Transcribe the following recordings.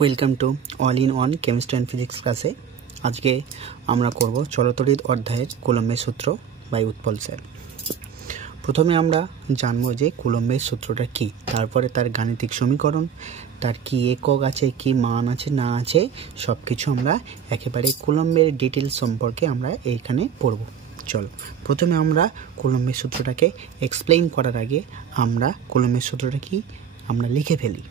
Welcome to all in one chemistry and physics ক্লাসে। আজকে আমরা করব চলতরিৎ অধ্যায়ের কুলম্বের সূত্র বাই উৎপল স্যার। প্রথমে আমরা জানবো যে কুলম্বের সূত্রটা কি, তারপরে তার গাণিতিক সমীকরণ, তার কি একক আছে, কি মান আছে না আছে, সব কিছু আমরা একেবারে কুলম্বের ডিটেলস সম্পর্কে আমরা এইখানে পড়ব। চলো প্রথমে আমরা কুলম্বের সূত্রটাকে এক্সপ্লেইন করার আগে আমরা কুলম্বের সূত্রটা কি আমরা লিখে ফেলি।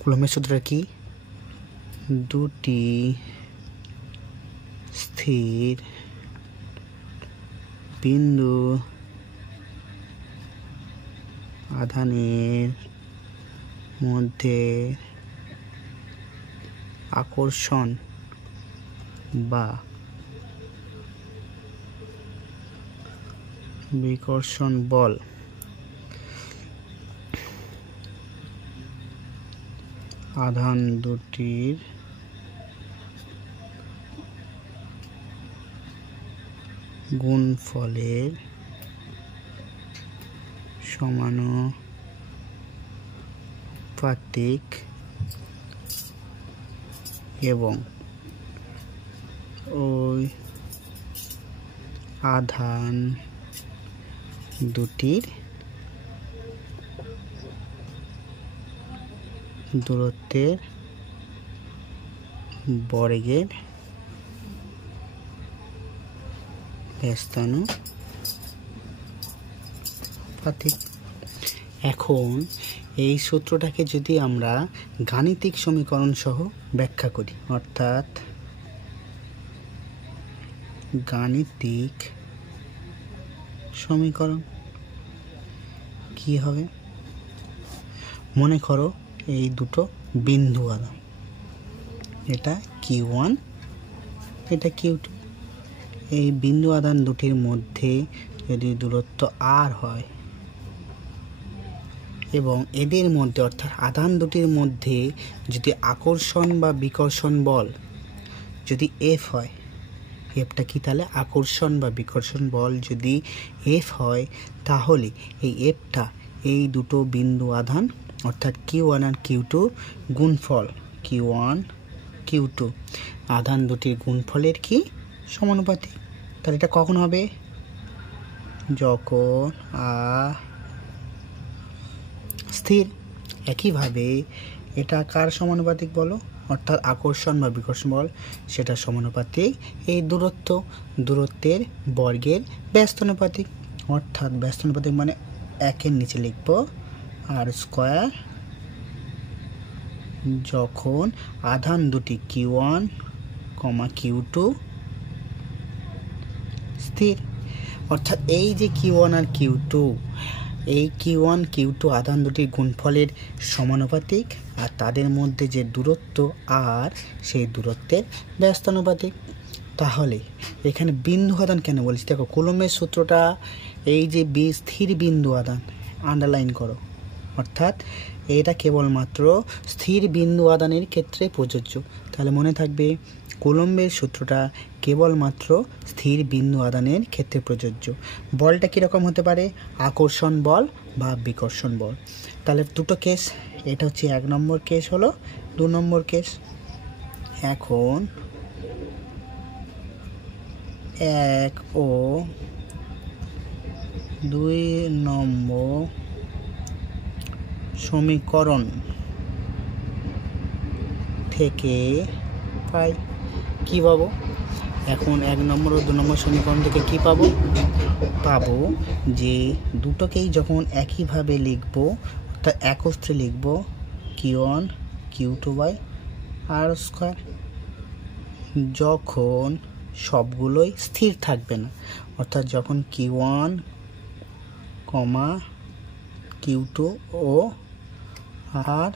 কুলম্বের সূত্রটা কি? দুটি স্থির বিন্দু আধানের মধ্যে আকর্ষণ বা বিকর্ষণ বল আধান দুটির গুণফলের সমানুপাতিক এবং ওই আধান দুটির দূরত্বের বর্গের ব্যস্তানুপাতিক। এখন এই সূত্রটাকে যদি আমরা গাণিতিক সমীকরণ সহ ব্যাখ্যা করি, অর্থাৎ গাণিতিক সমীকরণ কি হবে? মনে করো এই দুটো বিন্দু আধান, এটা Q1, এটা Q2। এই বিন্দু আধান দুটির মধ্যে যদি দূরত্ব R হয় এবং এদের মধ্যে অর্থাৎ আধান দুটির মধ্যে যদি আকর্ষণ বা বিকর্ষণ বল যদি F হয়, এফটা কি তাহলে আকর্ষণ বা বিকর্ষণ বল যদি F হয়, তাহলে এই এফটা এই দুটো বিন্দু আধান অর্থাৎ Q1 আর Q2 গুণফল Q1 Q2 আধান দুটির গুণফলের কি সমানুপাতিক। তাহলে এটা কখন হবে? যখন স্থির। একইভাবে এটা কার সমানুপাতিক বলো? অর্থাৎ আকর্ষণ বা বিকর্ষণ বল, সেটা সমানুপাতিক এই দূরত্বের বর্গের ব্যস্তানুপাতিক। অর্থাৎ ব্যস্তানুপাতিক মানে একের নিচে লিখব R², যখন আধান দুটি Q1, Q2 স্থির। অর্থাৎ এই যে Q1 আর Q2, এই Q1 Q2 আধান দুটির গুণফলের সমানুপাতিক আর তাদের মধ্যে যে দূরত্ব আর সেই দূরত্বের ব্যস্তানুপাতিক। তাহলে এখানে বিন্দু আধান কেন বলছি? দেখো কুলম্বের সূত্রটা এই যে স্থির বিন্দু আধান আন্ডারলাইন করো, অর্থাৎ এটা কেবলমাত্র স্থির বিন্দু আধানের ক্ষেত্রে প্রযোজ্য। তাহলে মনে থাকবে কুলম্বের সূত্রটা কেবলমাত্র স্থির বিন্দু আধানের ক্ষেত্রে প্রযোজ্য। বলটা কীরকম হতে পারে? আকর্ষণ বল বা বিকর্ষণ বল। তাহলে দুটো কেস, এটা হচ্ছে 1 নম্বর কেস, হলো 2 নম্বর কেস। এখন 1 ও 2 নম্বর সমীকরণ থেকে পাই কি পাবো? এখন 1 নম্বর ও 2 নম্বর সমীকরণ থেকে কি পাবো? পাবো যে দুটোকেই যখন একইভাবে লিখবো, অর্থাৎ একত্রে লিখবো Q1 Q2/R², যখন সবগুলোই স্থির থাকবে না, অর্থাৎ যখন Q1, Q2 ও আর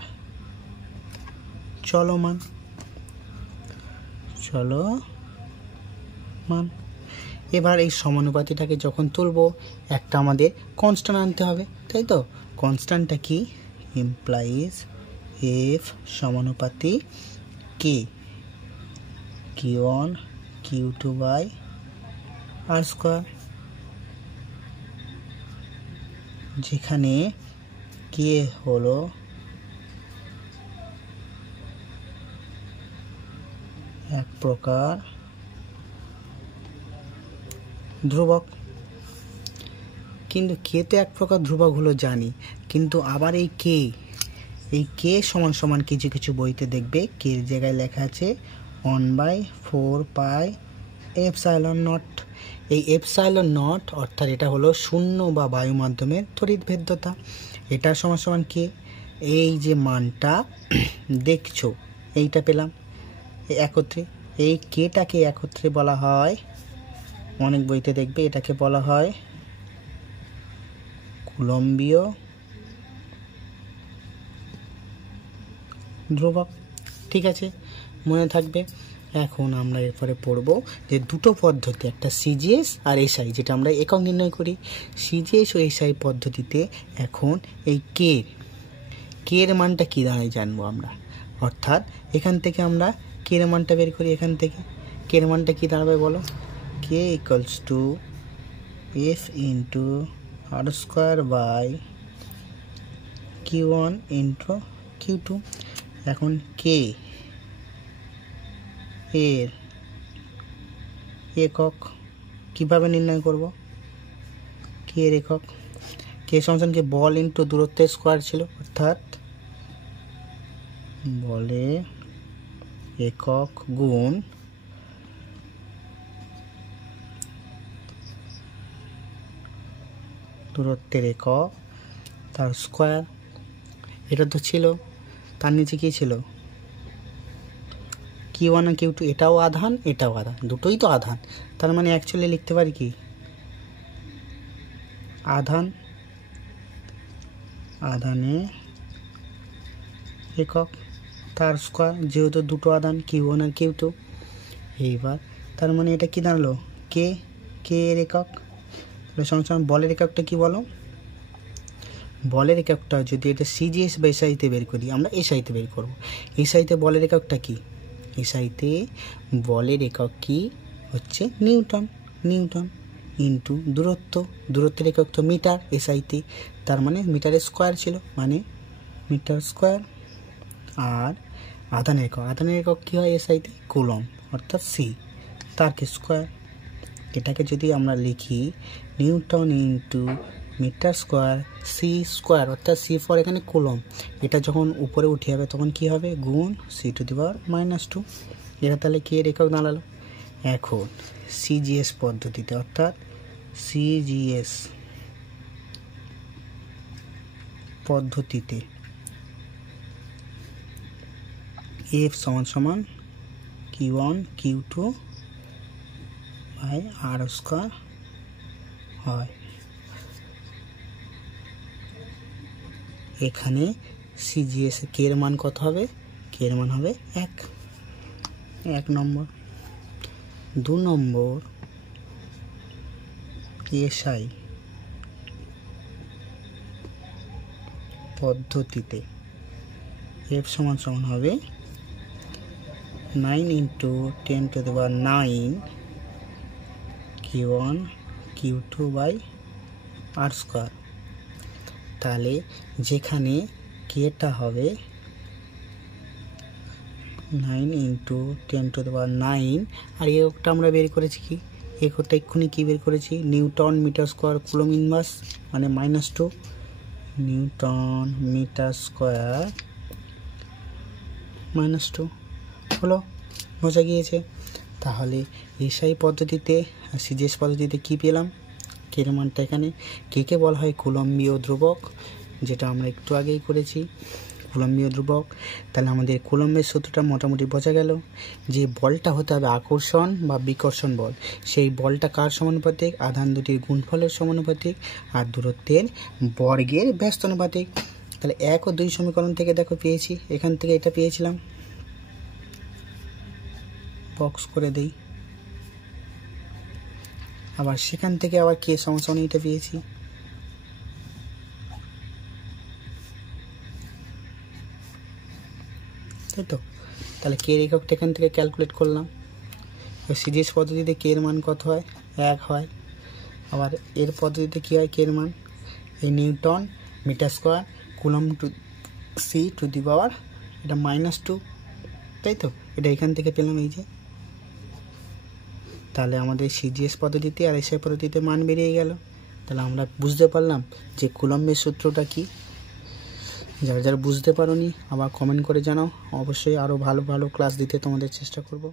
চলমান। এবার এই সমানুপাতিটাকে যখন তুলবো, একটা আমাদের কনস্ট্যান্ট আনতে হবে, তাই তো? কনস্ট্যান্টটা কি? ইমপ্লাইজ F সমানুপাতি K Q1 Q2 by R square, যেখানে কে হলো এক প্রকার ধ্রুবক। কিন্তু কে তো এক প্রকার ধ্রুবক হলো জানি, কিন্তু আবার এই কে সমান সমান কিছু কিছু বইতে দেখবে কে এর জায়গায় লেখা আছে 1/4 পাই এপসাইলন নট। এই এপসাইলন নট অর্থাৎ এটা হলো শূন্য বা বায়ু মাধ্যমের তড়িৎ ভেদ্যতা। এটা সমান সমান কে, এই যে মানটা দেখছো এইটা পেলাম একত্রে, এই কেটাকে একত্রে বলা হয়, অনেক বইতে দেখবে এটাকে বলা হয় কুলম্বীয় ধ্রুবক। ঠিক আছে, মনে থাকবে। এখন আমরা এরপরে পড়ব যে দুটো পদ্ধতি, একটা সিজিএস আর এসআই, যেটা আমরা একক নির্ণয় করি। সিজিএস ও এসআই পদ্ধতিতে এখন এই কে এর মানটা কী দাঁড়ায় জানবো আমরা। অর্থাৎ এখান থেকে আমরা কে এর মানটা বের করি। এখান থেকে কে এর মানটা কী দাঁড়াবে বলো, K equals to F into R square by Q1 into Q2। এখন কে এর একক কিভাবে নির্ণয় করব, কে এর একক, কে সমান কি বল ইন্টু দূরত্বের স্কোয়ার ছিল, অর্থাৎ বলে একক গুণ দূরত্বের একক তার স্কোয়ার। এটা তো ছিল, তার নিচে কী ছিল Q1 আর Q2, এটাও আধান এটাও আধান, দুটোই তো আধান। তার মানে অ্যাকচুয়ালি লিখতে পারি কি আধানে একক তার স্কোয়ার, যেহেতু দুটো আধান Q1 আর Q2। এইবার তার মানে এটা কি দাঁড়ালো কে এর একক। তাহলে সমান বলের এককটা কি বলো, বলের এককটা যদি এটা সিজিএস বা এসআইতে বের করি, আমরা এসআইতে বের করব। এসআইতে বলের এককটা কি, এসআইতে বলের একক কি হচ্ছে নিউটন ইন্টু দূরত্বের একক তো মিটার এসআইতে, তার মানে মিটারের স্কোয়ার ছিল, মানে মিটার স্কোয়ার। আর আধানের একক কী হয় এসআইতে কুলম্ব, অর্থাৎ সি তার কি স্কোয়ার। এটাকে যদি আমরা লিখি newton into metre square C square, অর্থাৎ সি ফর এখানে কুলম্ব, এটা যখন উপরে উঠে যাবে তখন কি হবে গুণ C⁻²। এটা তাহলে কি এর একক দাঁড়ালো। এখন সিজিএস পদ্ধতিতে, অর্থাৎ সিজিএস পদ্ধতিতে এফ সমান সমান Q1 Q2 by R square হয়। এখানে সিজিএস কে এর মান কত হবে, কে এর মান হবে 1 নম্বর। 2 নম্বর এসআই পদ্ধতিতে এফ সমান সমান হবে 9 × 10⁹ Q1 Q2 by R square. তাহলে যেখানে কেটা হবে 9 × 10⁹, আর এককটা আমরা বের করেছি কি, এককটা এক্ষুনি কী বের করেছি newton metre square coulomb inverse, মানে -2 নিউটন মিটার স্কোয়ার -2 হলো, বোঝা গিয়েছে। তাহলে এসআই পদ্ধতিতে সিজিএস পদ্ধতিতে কী পেলাম, কে এর মানটা এখানে, কে বলা হয় কুলম্বীয় ধ্রুবক, যেটা আমরা একটু আগেই করেছি কুলম্বীয় ধ্রুবক। তাহলে আমাদের কুলম্বের সূত্রটা মোটামুটি বোঝা গেল, যে বলটা হতে হবে আকর্ষণ বা বিকর্ষণ বল, সেই বলটা কার সমানুপাতিক, আধান দুটির গুণফলের সমানুপাতিক আর দূরত্বের বর্গের ব্যস্তানুপাতিক। তাহলে 1 ও 2 সমীকরণ থেকে দেখো পেয়েছি, এখান থেকে এটা পেয়েছিলাম, বক্স করে দেই, আবার সেখান থেকে আবার কে সমান সমান এটা পেয়েছি। তাই তো, তাহলে কে এর এককটা এখান থেকে ক্যালকুলেট করলাম। সিজিএস পদ্ধতিতে কে এর মান কত হয় 1 হয়। আবার এর পদ্ধতিতে কী হয়, কে এর মান এই newton metre square coulomb to C to the power এটা -2, তাই তো? এটা এখান থেকে পেলাম এই যে। তাহলে আমাদের সিজিএস পদ্ধতিতে আর এসআই পদ্ধতিতে মান বেরিয়ে গেল। তাহলে আমরা বুঝতে পারলাম যে কুলম্বের সূত্রটা কি। যারা যারা বুঝতে পারোনি আবার কমেন্ট করে জানাও, অবশ্যই আরও ভালো ভালো ক্লাস দিতে তোমাদের চেষ্টা করব।